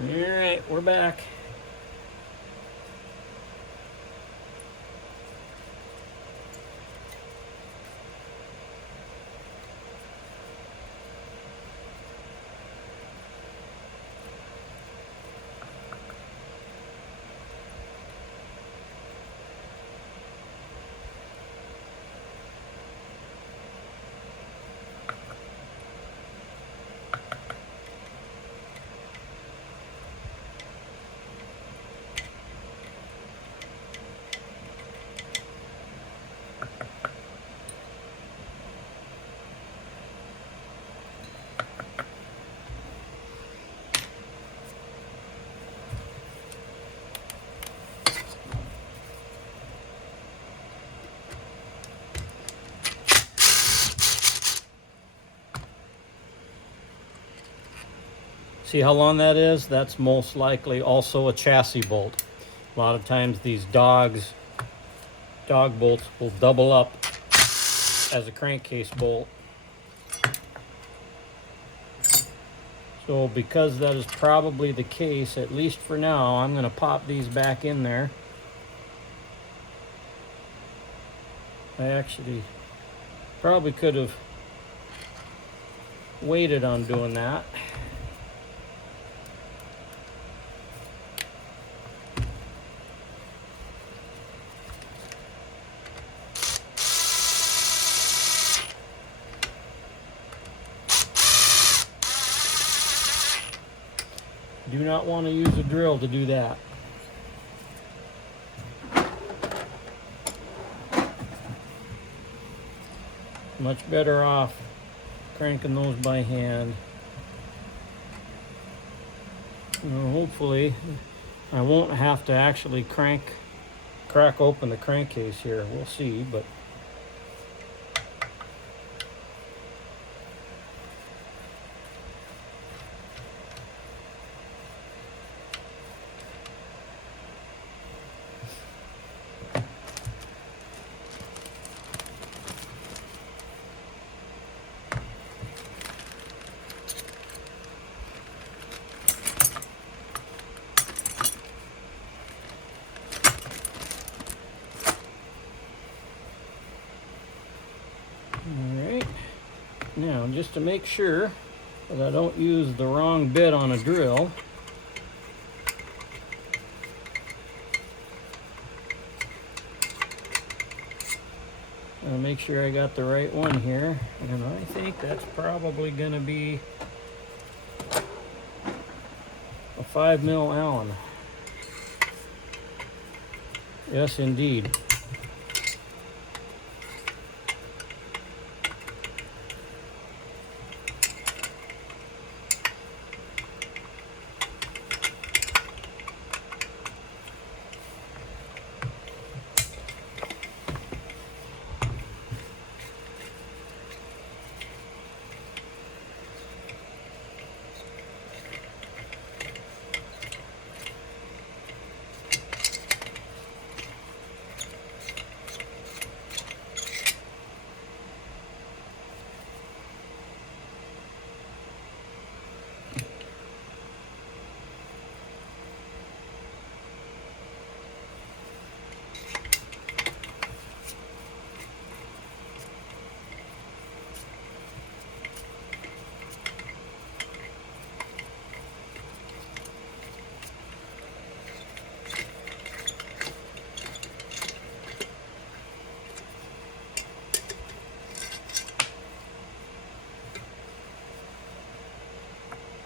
All right, we're back. See how long that is? That's most likely also a chassis bolt. A lot of times these dog bolts will double up as a crankcase bolt. So because that is probably the case, at least for now, I'm going to pop these back in there. I actually probably could have waited on doing that. Do not want to use a drill to do that. Much better off cranking those by hand. Hopefully I won't have to actually crack open the crankcase here. We'll see, but now, just to make sure that I don't use the wrong bit on a drill, I'll make sure I got the right one here, and I think that's probably going to be a 5mm Allen. Yes, indeed.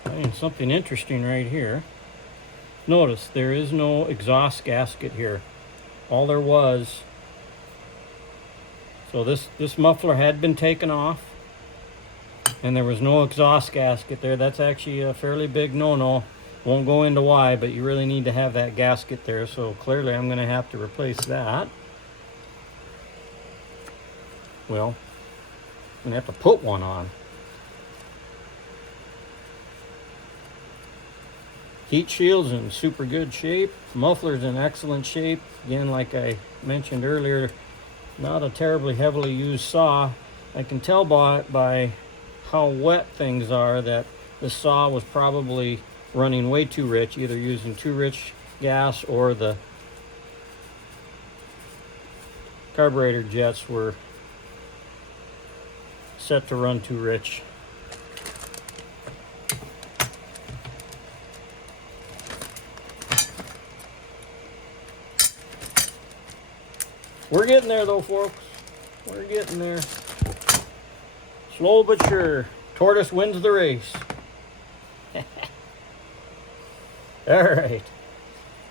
And something interesting right here. Notice there is no exhaust gasket here. All there was, so this muffler had been taken off and there was no exhaust gasket there. That's actually a fairly big no-no. Won't go into why, but you really need to have that gasket there, so clearly I'm going to have to replace that. Well, I'm going to have to put one on. Heat shield's in super good shape. Muffler's in excellent shape. Again, like I mentioned earlier, not a terribly heavily used saw. I can tell by how wet things are that the saw was probably running way too rich, either using too rich gas or the carburetor jets were set to run too rich. We're getting there though, folks. We're getting there. Slow but sure. Tortoise wins the race. All right.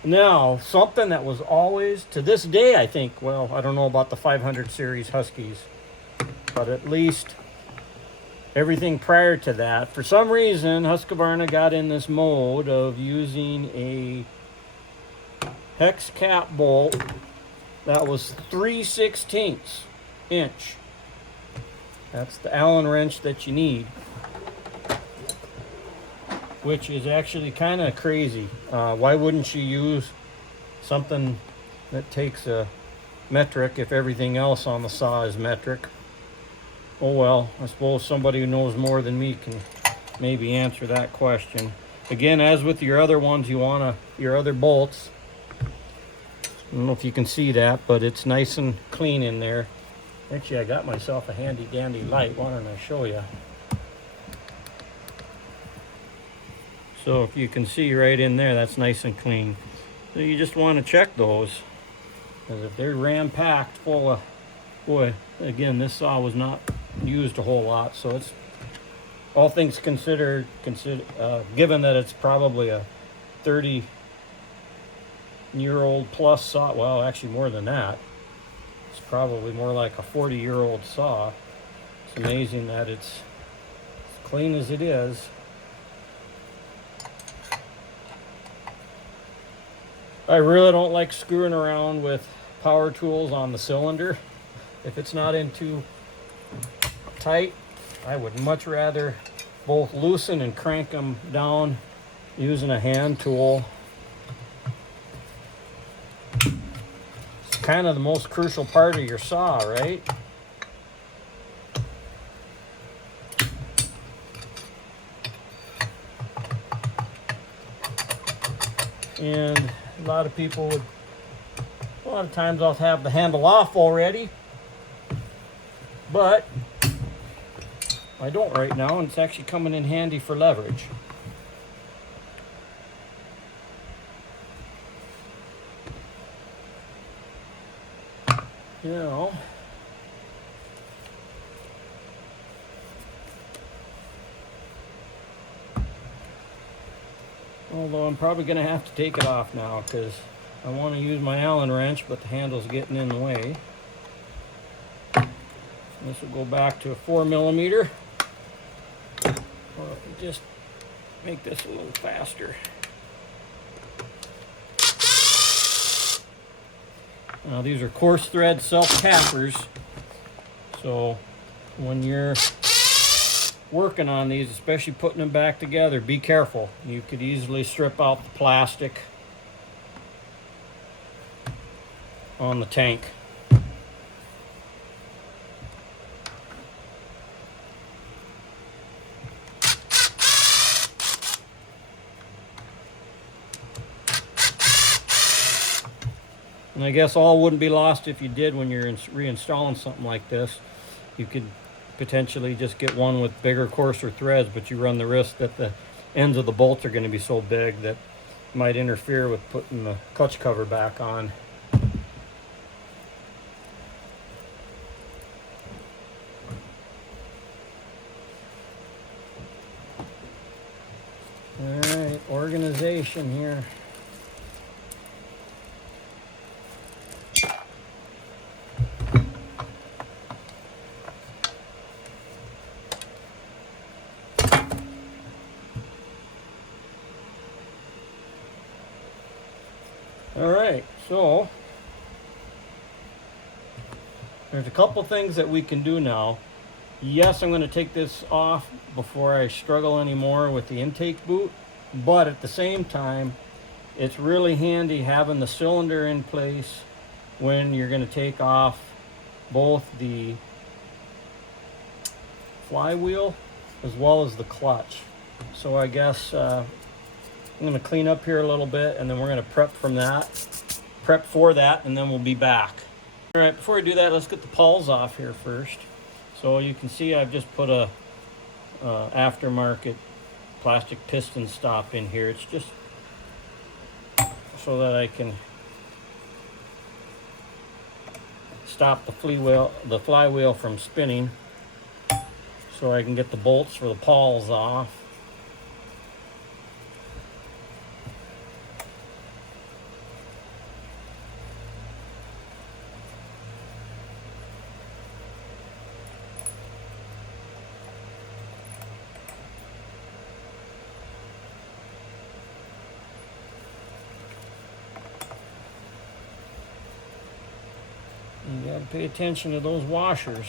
Now, something that was always, to this day, I think, well, I don't know about the 500 series Huskies, but at least everything prior to that, for some reason, Husqvarna got in this mode of using a hex cap bolt that was 3/16 inch. That's the Allen wrench that you need, which is actually kind of crazy. Why wouldn't you use something that takes a metric if everything else on the saw is metric? Oh well, I suppose somebody who knows more than me can maybe answer that question. Again, as with your other ones, your other bolts, I don't know if you can see that, but it's nice and clean in there. Actually, I got myself a handy dandy light. Why don't I show you? So if you can see right in there, that's nice and clean. So you just want to check those, because if they're ram-packed full of, boy, again, this saw was not used a whole lot, so it's, all things considered, given that it's probably a 30-year-old plus saw, well, actually more than that. It's probably more like a 40-year-old saw. It's amazing that it's as clean as it is. I really don't like screwing around with power tools on the cylinder. If it's not in too tight, I would much rather both loosen and crank them down using a hand tool. It's kind of the most crucial part of your saw, right? And a lot of people would, a lot of times I'll have the handle off already, but I don't right now, and it's actually coming in handy for leverage. You know, although I'm probably going to have to take it off now because I want to use my Allen wrench, but the handle's getting in the way. This will go back to a 4mm. Or just make this a little faster. Now these are coarse thread self-tappers, so when you're working on these, especially putting them back together, be careful. You could easily strip out the plastic on the tank. And I guess all wouldn't be lost if you did when you're reinstalling something like this. You could potentially just get one with bigger, coarser threads, but you run the risk that the ends of the bolts are going to be so big that it might interfere with putting the clutch cover back on. Alright, organization here. Alright, so there's a couple things that we can do now. Yes, I'm going to take this off before I struggle anymore with the intake boot, but at the same time, it's really handy having the cylinder in place when you're going to take off both the flywheel as well as the clutch. So I guess I'm going to clean up here a little bit, and then we're going to prep for that, and then we'll be back. All right, before we do that, let's get the pawls off here first. So you can see I've just put a aftermarket plastic piston stop in here. It's just so that I can stop the flywheel from spinning, so I can get the bolts for the pawls off. You gotta pay attention to those washers.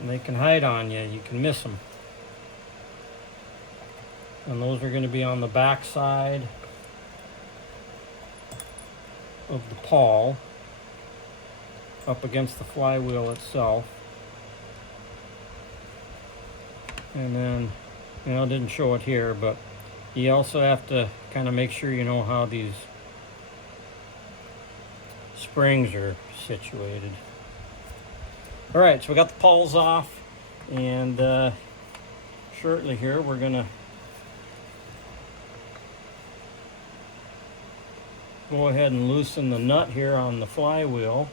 And they can hide on you. You can miss them. And those are going to be on the back side of the pawl, up against the flywheel itself. And then, I didn't show it here, but you also have to kind of make sure you know how these springs are situated. All right, so we got the pawls off, and shortly here we're gonna go ahead and loosen the nut here on the flywheel,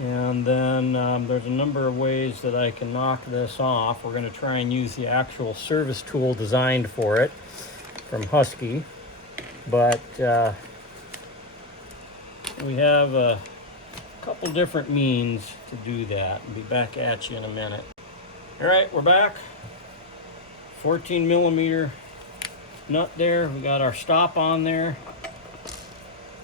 and then there's a number of ways that I can knock this off. We're gonna try and use the actual service tool designed for it from Husky, but we have a couple different means to do that. I'll be back at you in a minute. All right, we're back. 14 millimeter nut there. We got our stop on there,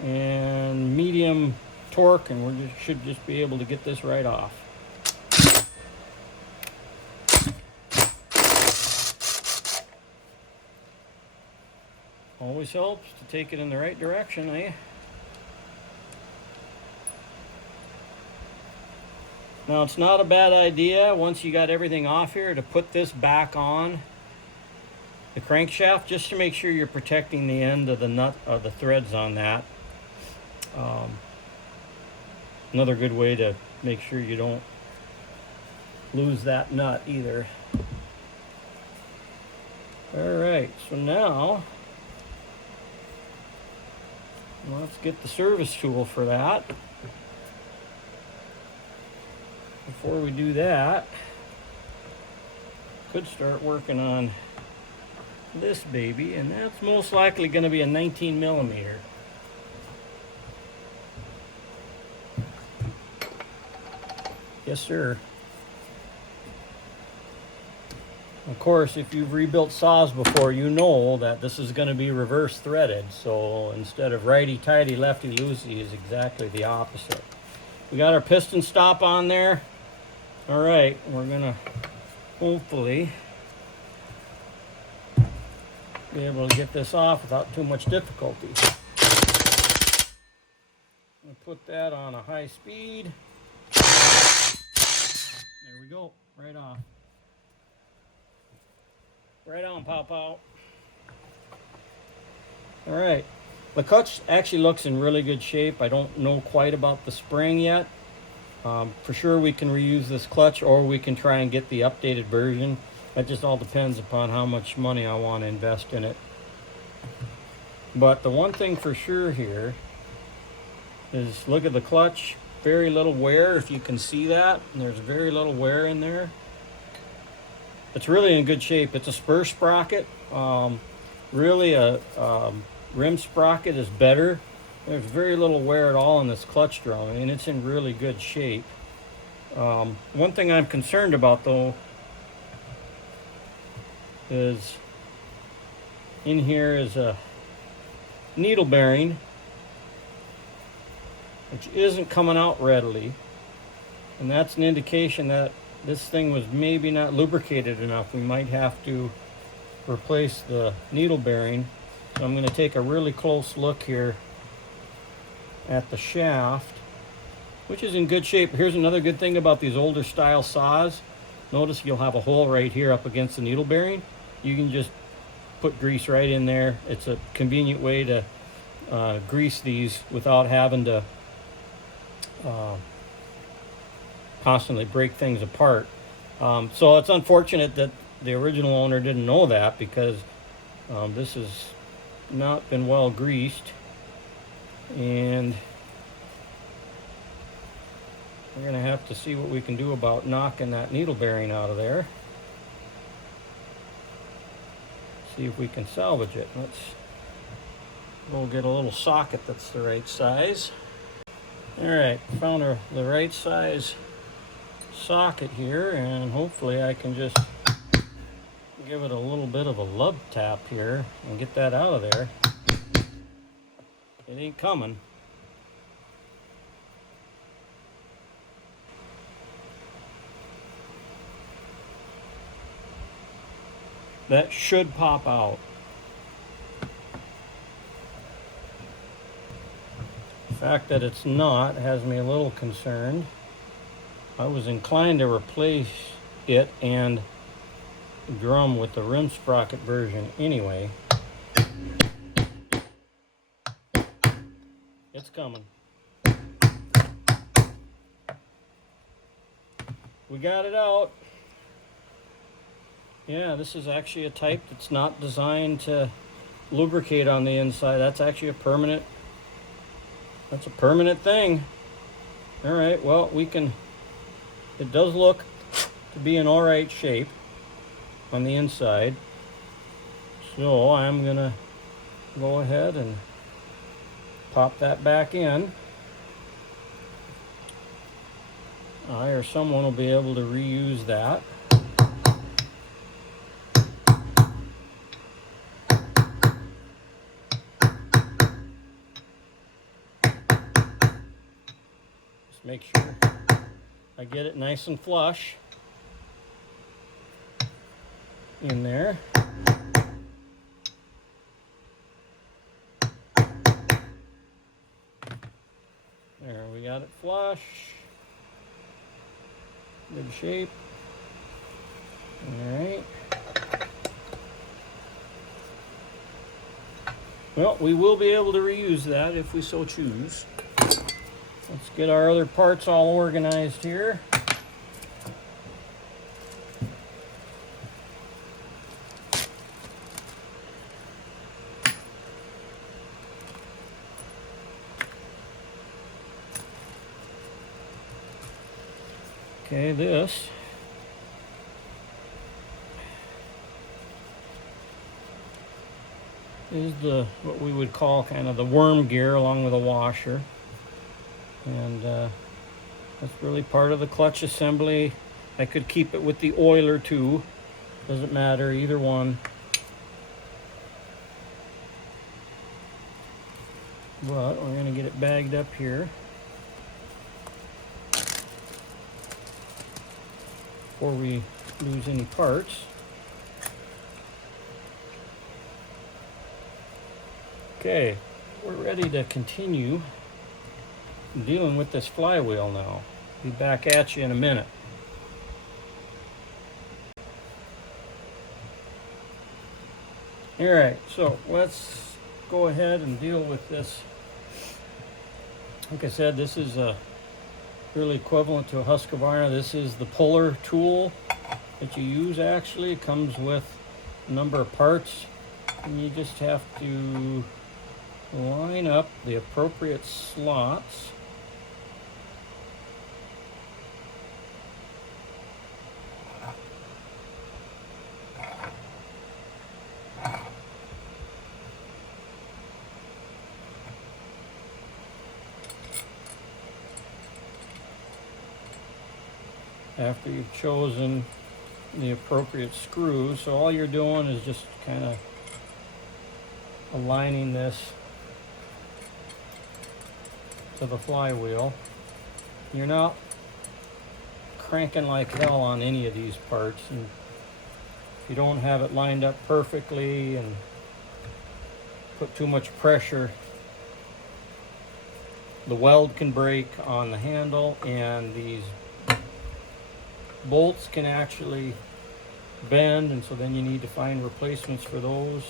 and medium torque, and we should just be able to get this right off. Always helps to take it in the right direction, eh? Now, it's not a bad idea, once you got everything off here, to put this back on the crankshaft, just to make sure you're protecting the end of the nut, of the threads on that. Another good way to make sure you don't lose that nut either. All right, so now let's get the service tool for that. Before we do that, could start working on this baby, and that's most likely going to be a 19 millimeter. Yes, sir. Of course, if you've rebuilt saws before, you know that this is going to be reverse threaded. So instead of righty-tighty, lefty-loosey is exactly the opposite. We got our piston stop on there. All right, we're going to hopefully be able to get this off without too much difficulty. I'm going to put that on a high speed. There we go, right off. Right on, pow pow. All right, the clutch actually looks in really good shape. I don't know quite about the spring yet. For sure we can reuse this clutch, or we can try and get the updated version. That just all depends upon how much money I want to invest in it. But the one thing for sure here is, look at the clutch. Very little wear, if you can see that. And there's very little wear in there. It's really in good shape. It's a spur sprocket. Really a rim sprocket is better. There's very little wear at all in this clutch drum, and it's in really good shape. One thing I'm concerned about though is in here is a needle bearing which isn't coming out readily, and that's an indication that this thing was maybe not lubricated enough. We might have to replace the needle bearing. So I'm going to take a really close look here at the shaft, which is in good shape. Here's another good thing about these older style saws. notice you'll have a hole right here up against the needle bearing. You can just put grease right in there. It's a convenient way to grease these without having to constantly break things apart. So it's unfortunate that the original owner didn't know that, because this has not been well greased, and we're going to have to see what we can do about knocking that needle bearing out of there. See if we can salvage it. Let's go get a little socket that's the right size. Alright, found the right size socket here, and hopefully I can just give it a little bit of a love tap here and get that out of there. It ain't coming. That should pop out. The fact that it's not has me a little concerned. I was inclined to replace it and drum with the rim sprocket version anyway. It's coming. We got it out. Yeah, this is actually a type that's not designed to lubricate on the inside. That's actually a permanent thing. All right, well, it does look to be in all right shape on the inside. So I'm gonna go ahead and pop that back in. I or someone will be able to reuse that. Just make sure I get it nice and flush in there. There, we got it flush. Good shape. All right. Well, we will be able to reuse that if we so choose. Let's get our other parts all organized here. Okay, this is what we would call kind of the worm gear along with a washer. And that's really part of the clutch assembly. I could keep it with the oiler too. Doesn't matter, either one. But we're going to get it bagged up here before we lose any parts. Okay, we're ready to continue dealing with this flywheel now. Be back at you in a minute. Alright, so let's go ahead and deal with this. Like I said, this is really equivalent to a Husqvarna. This is the puller tool that you use. Actually, it comes with a number of parts, and you just have to line up the appropriate slots. After you've chosen the appropriate screw, so all you're doing is just kind of aligning this to the flywheel. You're not cranking like hell on any of these parts, and if you don't have it lined up perfectly and put too much pressure, the weld can break on the handle, and these bolts can actually bend, and so then you need to find replacements for those.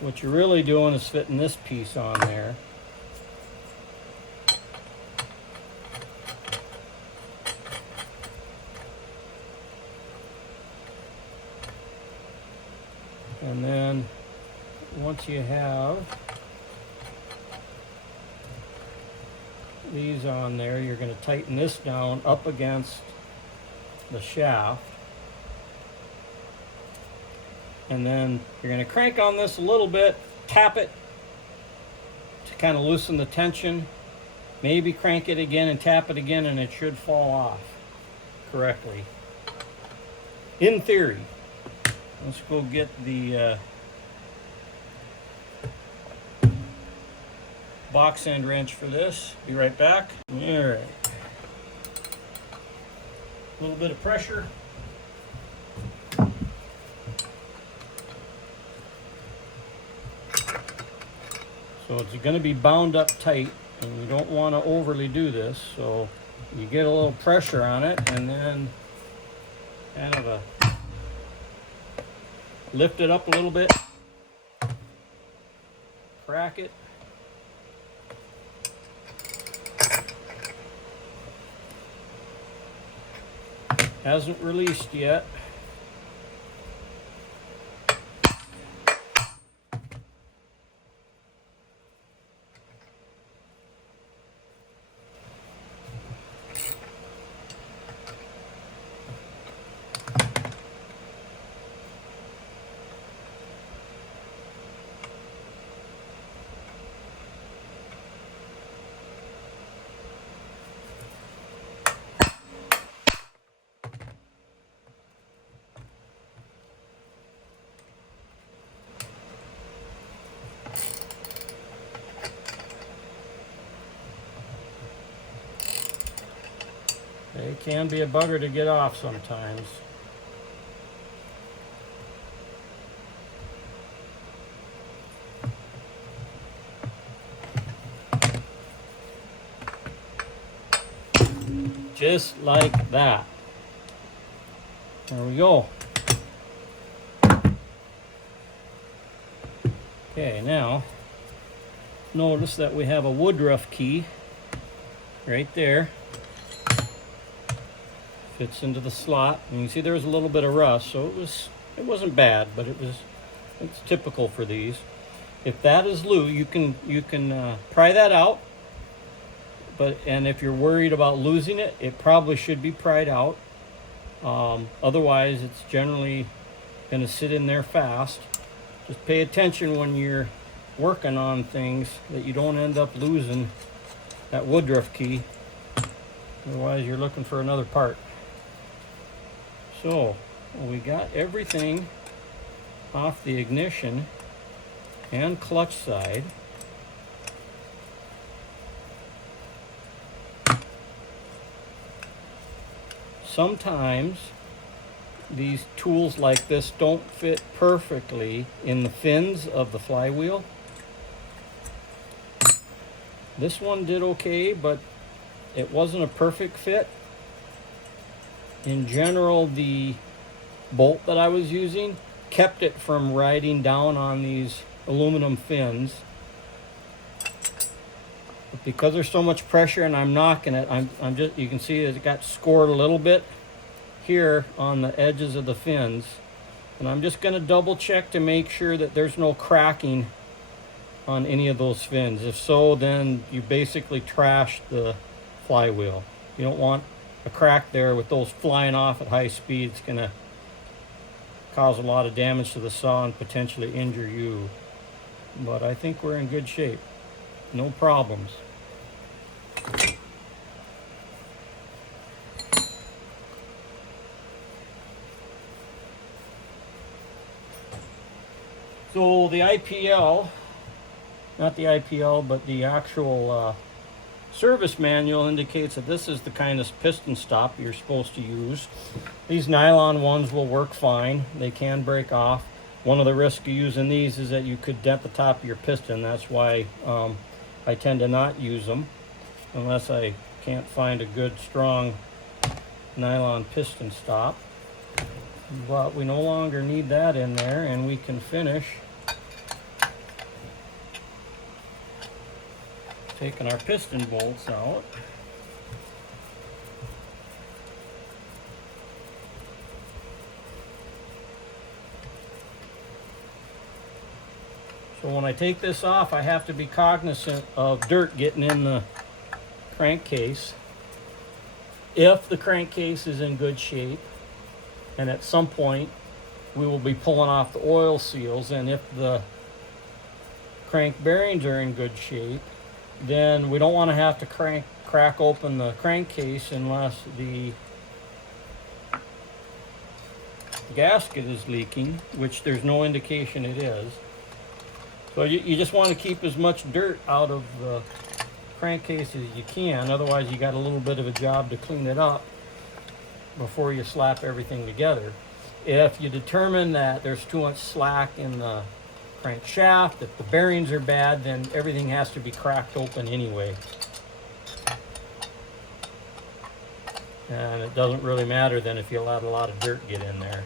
What you're really doing is fitting this piece on there. And then once you have these on there, you're going to tighten this down up against the shaft. And then you're going to crank on this a little bit, tap it to kind of loosen the tension. Maybe crank it again and tap it again, and it should fall off correctly. In theory. Let's go get the box end wrench for this. Be right back. All right. A little bit of pressure. So it's going to be bound up tight, and you don't want to overly do this. So you get a little pressure on it, and then kind of lift it up a little bit, crack it. Hasn't released yet. It can be a bugger to get off sometimes. Just like that. There we go. Okay, now notice that we have a woodruff key right there. Fits into the slot, and you can see there was a little bit of rust, so it wasn't bad, but it's typical for these. If that is loose, you can pry that out. And if you're worried about losing it, it probably should be pried out. Otherwise, it's generally going to sit in there fast. Just pay attention when you're working on things that you don't end up losing that woodruff key. Otherwise, you're looking for another part. So we got everything off the ignition and clutch side. Sometimes these tools like this don't fit perfectly in the fins of the flywheel. This one did okay, but it wasn't a perfect fit. In general, the bolt that I was using kept it from riding down on these aluminum fins. But because there's so much pressure and I'm knocking it, I'm just, you can see it got scored a little bit here on the edges of the fins. And I'm just going to double check to make sure that there's no cracking on any of those fins. If so, then you basically trashed the flywheel. You don't want a crack there with those flying off at high speed. It's going to cause a lot of damage to the saw and potentially injure you. But I think we're in good shape. No problems. So the IPL, not the IPL, but the actual service manual indicates that this is the kind of piston stop you're supposed to use. These nylon ones will work fine. They can break off. One of the risks of using these is that you could dent the top of your piston. That's why I tend to not use them unless I can't find a good strong nylon piston stop. But we no longer need that in there, and we can finish taking our piston bolts out. So when I take this off, I have to be cognizant of dirt getting in the crankcase. If the crankcase is in good shape, and at some point we will be pulling off the oil seals, and if the crank bearings are in good shape, then we don't want to have to crack open the crankcase unless the gasket is leaking, which there's no indication it is. So you just want to keep as much dirt out of the crankcase as you can, otherwise you got a little bit of a job to clean it up before you slap everything together. If you determine that there's too much slack in the crankshaft, if the bearings are bad, then everything has to be cracked open anyway. And it doesn't really matter then if you let a lot of dirt get in there.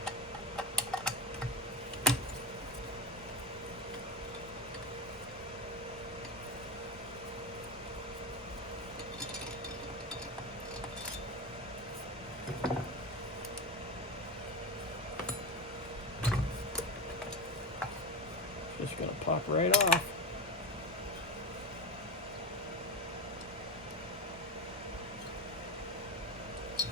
Just gonna pop right off.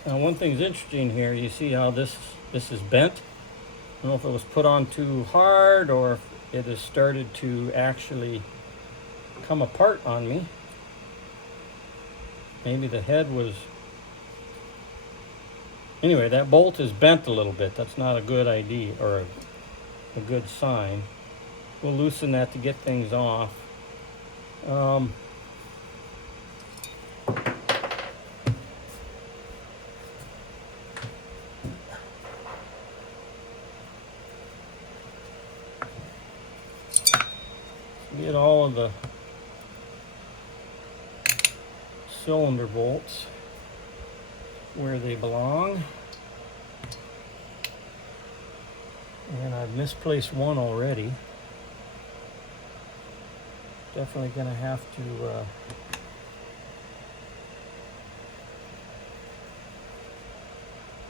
Now one thing's interesting here, you see how this is bent? I don't know if it was put on too hard or if it has started to actually come apart on me. Maybe the head was... Anyway, that bolt is bent a little bit. That's not a good idea or a good sign. We'll loosen that to get things off. Get all of the cylinder bolts where they belong. And I've misplaced one already. Definitely gonna have to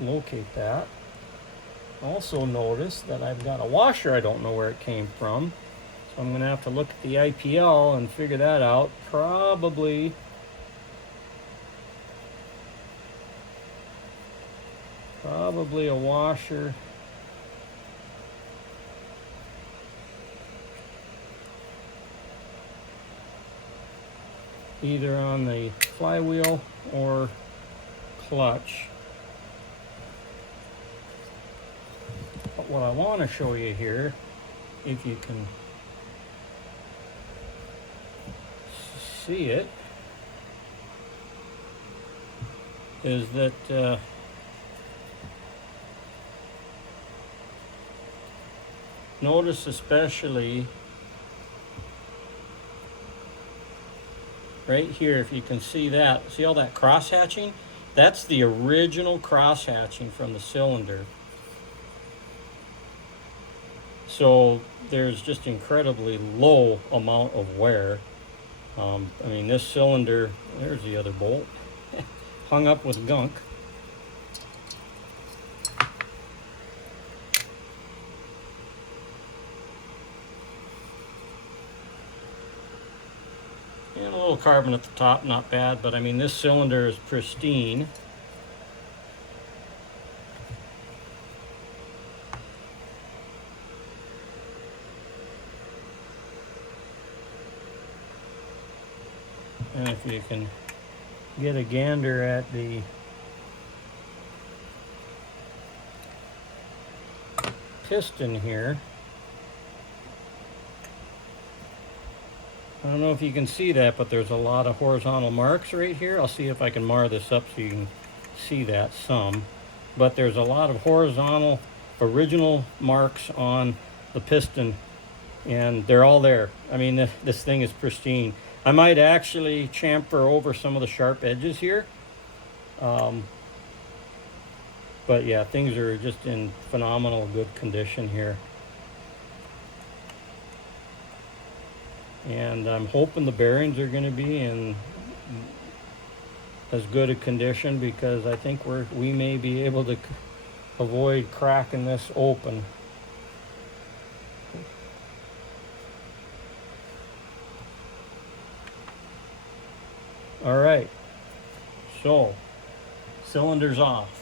locate that. Also notice that I've got a washer, I don't know where it came from. So I'm gonna have to look at the IPL and figure that out. Probably a washer. Either on the flywheel or clutch. But what I want to show you here, if you can see it, is that notice especially right here, if you can see that, see all that cross hatching? That's the original cross hatching from the cylinder. So there's just incredibly low amount of wear. I mean, this cylinder, there's the other bolt, hung up with gunk. And a little carbon at the top, not bad, but I mean, this cylinder is pristine. And if you can get a gander at the piston here, I don't know if you can see that, but there's a lot of horizontal marks right here. I'll see if I can mar this up so you can see that some. But there's a lot of horizontal original marks on the piston, and they're all there. I mean, this thing is pristine. I might actually chamfer over some of the sharp edges here. But yeah, things are just in phenomenal good condition here. And I'm hoping the bearings are going to be in as good a condition, because I think we may be able to avoid cracking this open. All right, so cylinders off.